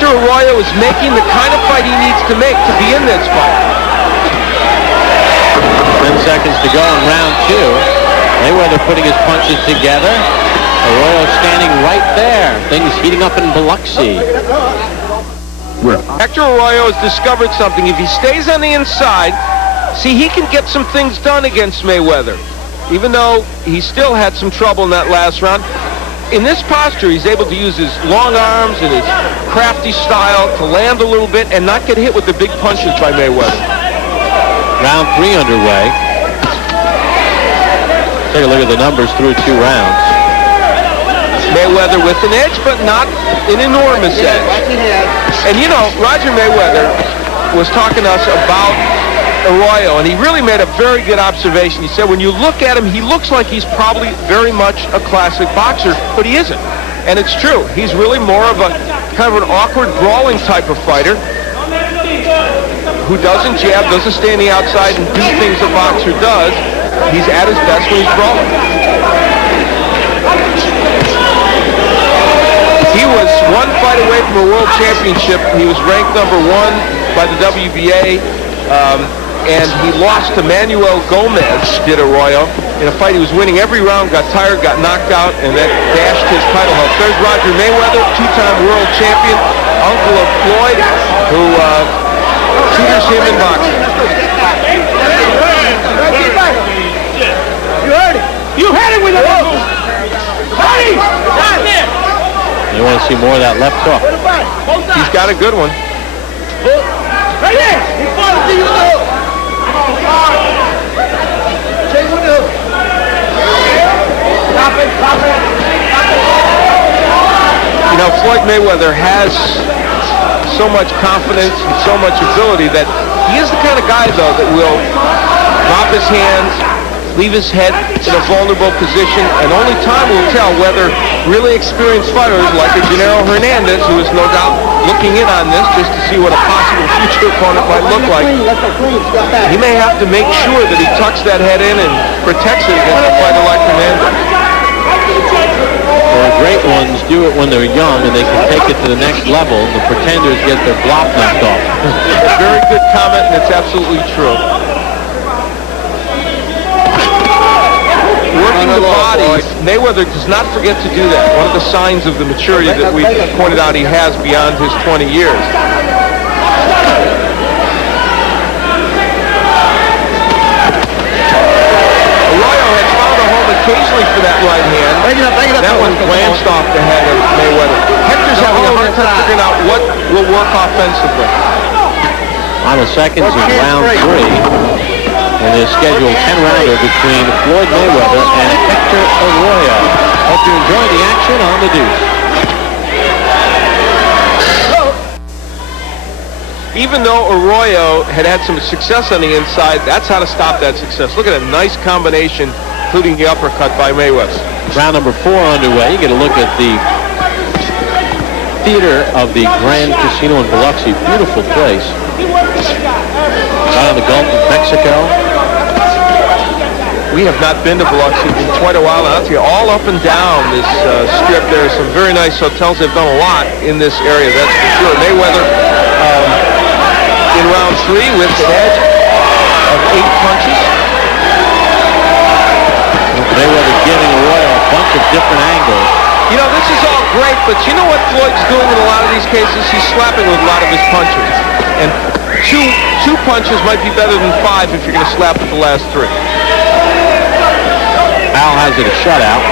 Hector Arroyo is making the kind of fight he needs to make to be in this fight. 10 seconds to go in round 2. Mayweather putting his punches together. Arroyo standing right there. Things heating up in Biloxi. Hector Arroyo has discovered something. If he stays on the inside, see, he can get some things done against Mayweather. Even though he still had some trouble in that last round. In this posture, he's able to use his long arms and his crafty style to land a little bit and not get hit with the big punches by Mayweather. Round 3 underway. Take a look at the numbers through 2 rounds. Mayweather with an edge, but not an enormous edge. And you know, Roger Mayweather was talking to us about Arroyo, and he really made a very good observation. He said when you look at him, he looks like he's probably very much a classic boxer, but he isn't. And it's true. He's really more of a kind of an awkward, brawling type of fighter who doesn't jab, doesn't stay on the outside and do things a boxer does. He's at his best when he's brawling. He was one fight away from a world championship. He was ranked #1 by the WBA. And he lost to Manuel Gomez, did Arroyo, in a fight he was winning every round, got tired, got knocked out, and that dashed his title hopes. There's Roger Mayweather, 2-time world champion, uncle of Floyd, who tutors him in boxing. You heard it. You had it with the hook. You want to see more of that left hook. He's got a good one. Right there. He fought to see you with the hook. Chase with the hook. Stop it. Stop it. You know, Floyd Mayweather has so much confidence and so much ability that he is the kind of guy, though, that will drop his hands, leave his head in a vulnerable position, and only time will tell whether really experienced fighters like a Gennaro Hernandez, who is no doubt looking in on this just to see what a possible future opponent might look like. He may have to make sure that he tucks that head in and protects it against a fighter like Hernandez. Well, the great ones do it when they're young and they can take it to the next level. The pretenders get their block knocked off. It's a very good comment, and it's absolutely true. Working the body, Mayweather does not forget to do that. One of the signs of the maturity that we pointed out he has beyond his 20 years. Arroyo has found a home occasionally for that right hand. That one glanced off the head of Mayweather. Hector's having a hard time figuring out what will work offensively. Final seconds of round 3. In his scheduled 10-rounder between Floyd Mayweather and Hector Arroyo. Hope you enjoy the action on the Deuce. Even though Arroyo had some success on the inside, that's how to stop that success. Look at a nice combination, including the uppercut by Mayweather. Round number 4 underway. You get a look at the theater of the Grand Casino in Biloxi. Beautiful place. Out on the Gulf of Mexico. We have not been to Biloxi in quite a while. I'll tell you, all up and down this strip, there are some very nice hotels. They've done a lot in this area, that's for sure. Mayweather in round 3 with an edge of 8 punches. Mayweather giving Arroyo a bunch of different angles. You know, this is all great, but you know what Floyd's doing in a lot of these cases? He's slapping with a lot of his punches. And two punches might be better than 5 if you're going to slap with the last 3. Al has it a shutout.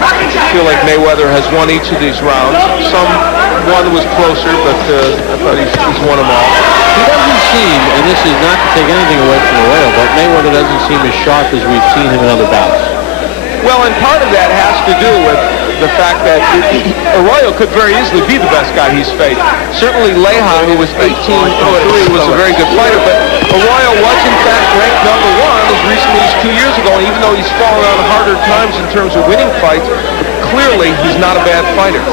I feel like Mayweather has won each of these rounds. One was closer, but I thought he's won them all. He doesn't seem, and this is not to take anything away from Arroyo, but Mayweather doesn't seem as sharp as we've seen him in other bouts. Well, and part of that has to do with the fact that Arroyo could very easily be the best guy he's faced. Certainly Leija, who was 18-3, was a very good fighter, but Arroyo was in fact ranked #1 as recently as 2 years ago, and even though he's fallen on harder times in terms of winning fights, clearly he's not a bad fighter.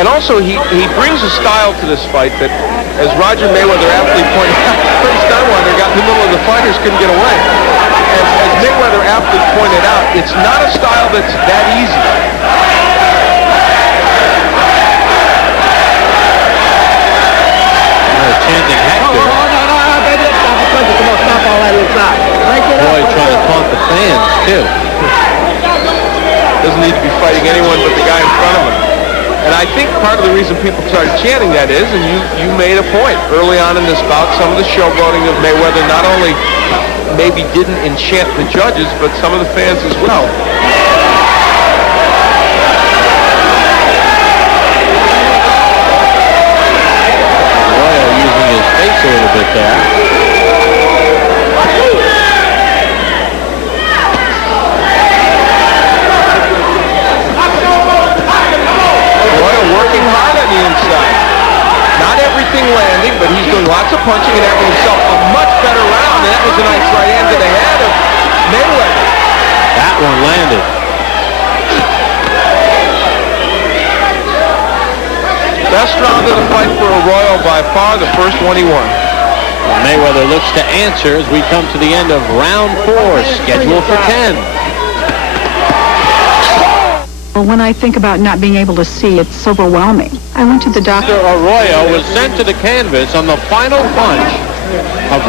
And also, he brings a style to this fight that, as Roger Mayweather aptly pointed out, Prince Dunwinder got in the middle of the fighters, couldn't get away. As Mayweather aptly pointed out, it's not a style that's that easy. chanting Hector. No, baby, stop the punches. Come on, stop all that inside. Floyd trying to taunt the fans, too. Doesn't need to be fighting anyone but the guy in front of him. And I think part of the reason people started chanting that is, and you made a point early on in this bout, some of the showboating of Mayweather not only maybe didn't enchant the judges, but some of the fans as well. Arroyo using his face a little bit there. Not everything landing, but he's doing lots of punching and having himself a much better round. And that was a nice right hand to the head of Mayweather. That one landed. Best round of the fight for Arroyo by far, the first one he won. Mayweather looks to answer as we come to the end of round 4, scheduled for 10. When I think about not being able to see, it's overwhelming. I went to the doctor. Hector Arroyo was sent to the canvas on the final punch of